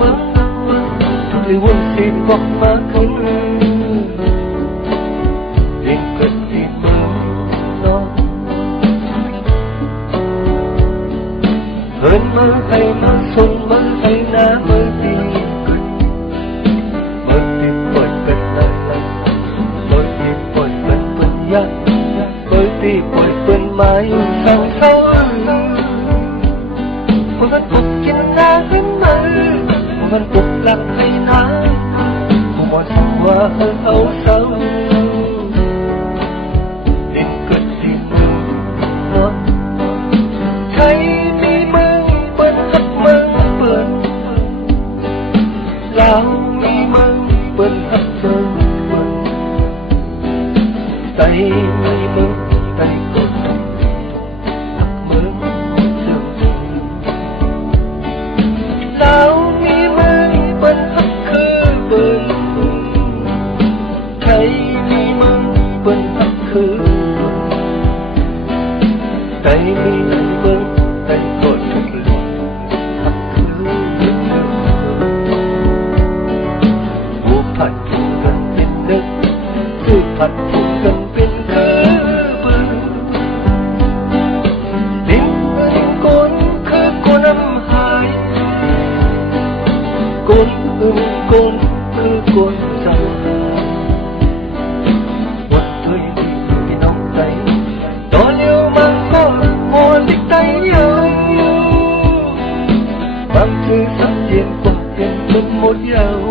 มือทุกที่วนสีบอกมาขึ้นเด็กเกิดที่มือน้องเหินมือให้มาส่งมือให้หน้ามือดีขึ้นมือที่ปล่อยเป็นอะไรมือที่ปล่อยเป็นปัญญามือที่ปล่อยเป็นไม้สั่งเศร้ามันปลุกจินตนาขึ้นมามันปลุกหลักให้น้ำผู้หมดสักว่าเอาเศร้าดินเกิดที่มือนอนใครมีมือเปิ้นหักมือเปิ้นเรามีมือเปิ้นหักมือเปิ้นใจมีมือใจกดหักมือเรามีมือเปิ้นหักคือเปิ้นใครมีมือเปิ้นหักคือเปิ้นใจมีเปิ้นใจกดหักคือเปิ้นผู้ผัดผู้กันเป็นนึกผู้ผัดผู้กันเป็นคือเปิ้นลิ้นเป็นก้นคือกนน้ำหายก้นคือกนจำวัดด้วยดีพี่น้องใจตอนเดียวมันก็โมลิกใจเยอะบางทีสักเย็นกว่าเย็นจนหมดยาว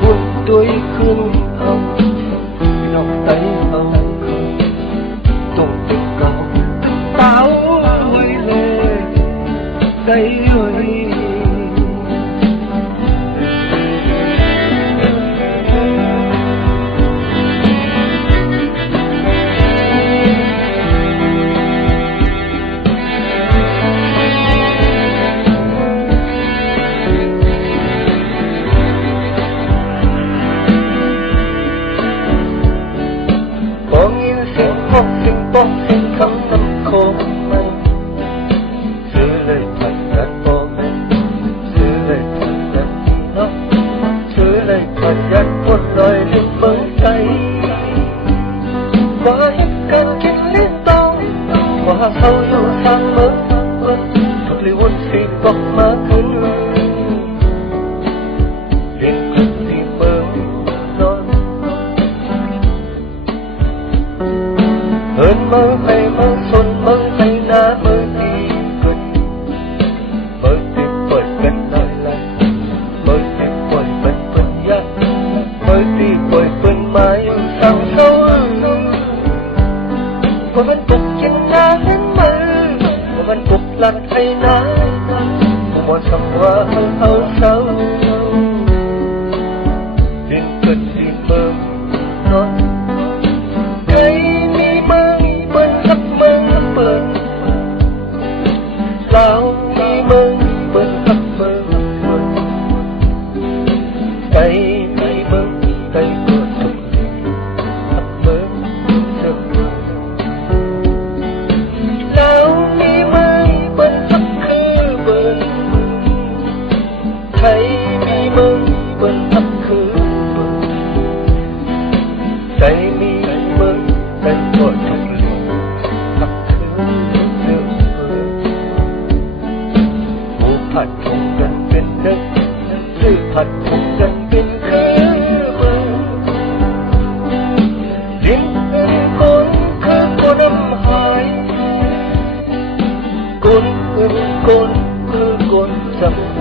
วนด้วยคืนเอาพี่น้องใจเอาคืนต้องติดเก่าติดเต้าไว้เลยใจไว้บอกสิ่งคำนำโคมมันซื้อเลยผ่านยัดโอแม่ซื้อเลยผ่านยัดที่นกซื้อเลยผ่านยัดปวดลอยลืมเมืองใจว่าให้กันคิดลิ้นต้องว่าเขาอยู่ทางเมืองทุกลีวุ่นสีบอกมาขึ้นเรียนขึ้นที่เมืองนอนเหินมือให้มือส่วนมือให้หน้ามือดีขึ้นมือที่ปล่อยเป็นลอยไหลมือที่ปล่อยเป็นปัญญามือที่ปล่อยเป็นไม้สั่งเศร้าว่ามันปลุกจินตนาขึ้นมือว่ามันปลุกหลักให้หน้าหมดสักว่าเอาเศร้าดินเกิดที่มือนอนเรามีมือเปิ้นหักมือเปิ้นใจมีมือใจกดหักมือเธอเรามีมือเปิ้นหักคือเปิ้นใครมีมือเปิ้นหักคือเปิ้นใจมีมือใจกดหักผัดผงกันเป็นนึกซื้อผัดผงกันเป็นคือมือลิ้นเป็นก้นคือกนน้ำหายก้นคือกนคือกนจำ